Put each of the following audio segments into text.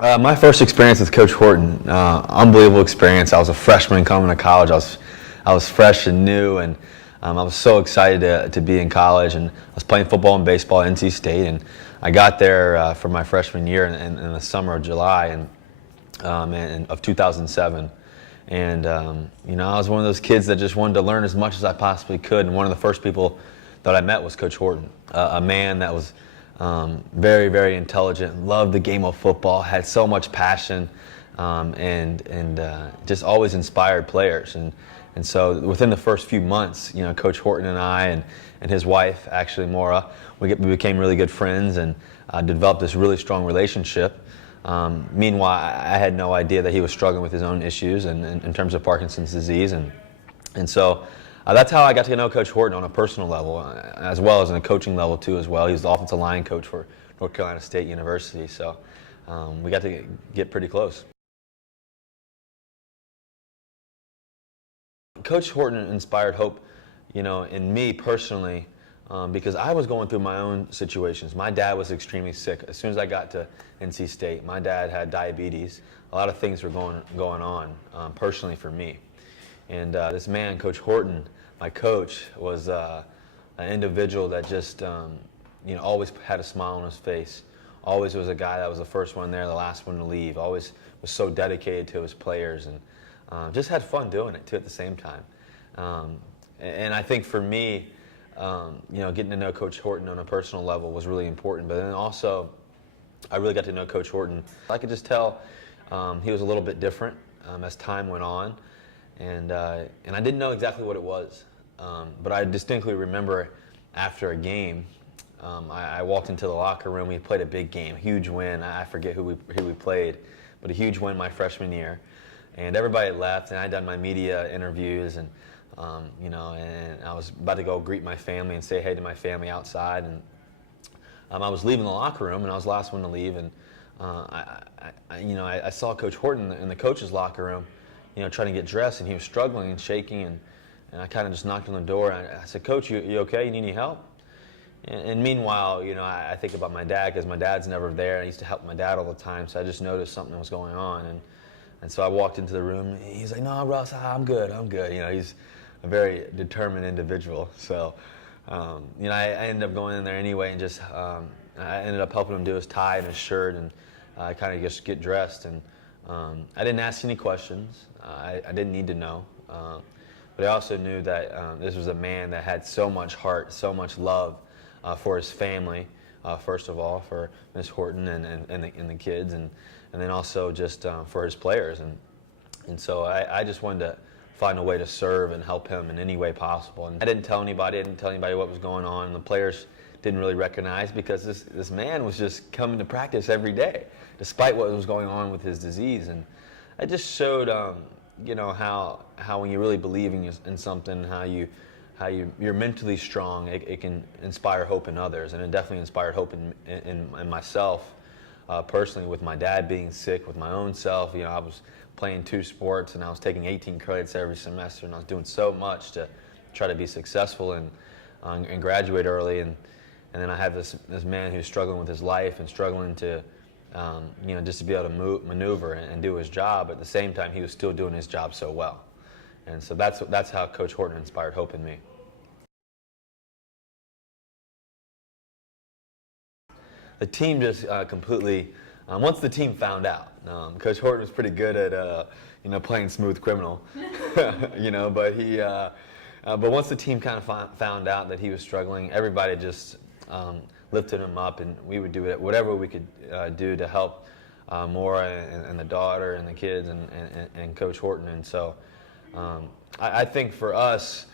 My first experience with Coach Horton, unbelievable experience. I was a freshman coming to college. I was fresh and new, and I was so excited to be in college. And I was playing football and baseball at NC State, and I got there for my freshman year in the summer of July of 2007. And I was one of those kids that just wanted to learn as much as I possibly could. And one of the first people that I met was Coach Horton, a man that was very, very intelligent, loved the game of football, had so much passion, and just always inspired players. And so within the first few months, Coach Horton and I and his wife, actually Maura, we became really good friends and developed this really strong relationship. Meanwhile, I had no idea that he was struggling with his own issues and in terms of Parkinson's disease, and so that's how I got to know Coach Horton on a personal level, as well as on a coaching level too as well. He was the offensive line coach for North Carolina State University, so we got to get pretty close. Coach Horton inspired hope, in me personally, because I was going through my own situations. My dad was extremely sick. As soon as I got to NC State, my dad had diabetes. A lot of things were going on personally for me. And this man, Coach Horton, my coach, was an individual that just, always had a smile on his face. Always was a guy that was the first one there, the last one to leave. Always was so dedicated to his players, and just had fun doing it too at the same time. And I think for me, getting to know Coach Horton on a personal level was really important. But then also, I really got to know Coach Horton. I could just tell he was a little bit different as time went on. And I didn't know exactly what it was, but I distinctly remember after a game, I walked into the locker room. We played a big game, huge win. I forget who we played, but a huge win my freshman year. And everybody had left, and I'd done my media interviews, and and I was about to go greet my family and say hey to my family outside. And I was leaving the locker room, and I was the last one to leave. And I saw Coach Horton in the coach's locker room, trying to get dressed, and he was struggling and shaking, and I kind of just knocked on the door. And I said, "Coach, you okay? You need any help?" And meanwhile, I think about my dad, because my dad's never there. I used to help my dad all the time, so I just noticed something was going on. And so I walked into the room, and he's like, "No, Russ, I'm good. He's a very determined individual. So, I ended up going in there anyway, and just I ended up helping him do his tie and his shirt, and I kind of just get dressed. And I didn't ask any questions. I didn't need to know. But I also knew that this was a man that had so much heart, so much love for his family, first of all, for Miss Horton and the kids, and then also just for his players. And so I just wanted to find a way to serve and help him in any way possible. And I didn't tell anybody what was going on. And the players didn't really recognize, because this man was just coming to practice every day, despite what was going on with his disease. And I just showed, how when you really believe in something, how you're mentally strong, it can inspire hope in others. And it definitely inspired hope in myself, personally, with my dad being sick, with my own self. I was playing 2 sports, and I was taking 18 credits every semester, and I was doing so much to try to be successful and graduate early. And then I have this man who's struggling with his life and struggling to, just to be able to maneuver and do his job. At the same time, he was still doing his job so well. And so that's how Coach Horton inspired hope in me. The team just completely, once the team found out, Coach Horton was pretty good at, playing smooth criminal, but once the team kind of found out that he was struggling, everybody just lifted him up, and we would do whatever we could do to help Maura and the daughter and the kids and Coach Horton. And so I think for us,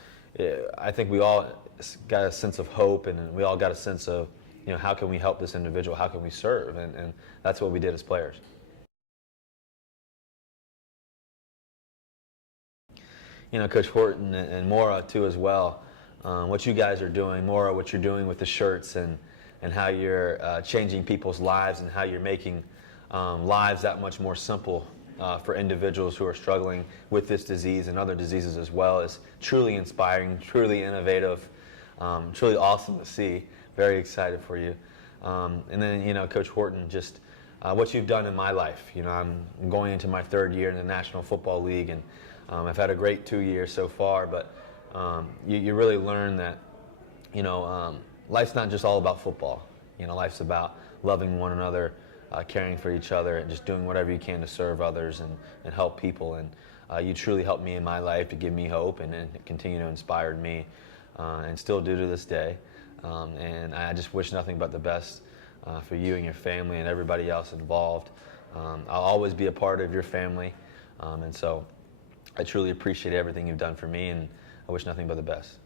I think we all got a sense of hope, and we all got a sense of, how can we help this individual? How can we serve? And that's what we did as players. Coach Horton and Maura too as well. What you guys are doing, Maura, what you're doing with the shirts, and how you're changing people's lives, and how you're making lives that much more simple for individuals who are struggling with this disease and other diseases as well, is truly inspiring, truly innovative, truly awesome to see. Very excited for you. And then, Coach Horton, just what you've done in my life. You know, I'm going into my 3rd year in the National Football League, and I've had a great 2 years so far, but you really learn that, you know, life's not just all about football. You know, life's about loving one another, caring for each other, and just doing whatever you can to serve others and help people. And you truly helped me in my life to give me hope and continue to inspire me, and still do to this day. And I just wish nothing but the best for you and your family and everybody else involved. I'll always be a part of your family, and so I truly appreciate everything you've done for me, and I wish nothing but the best.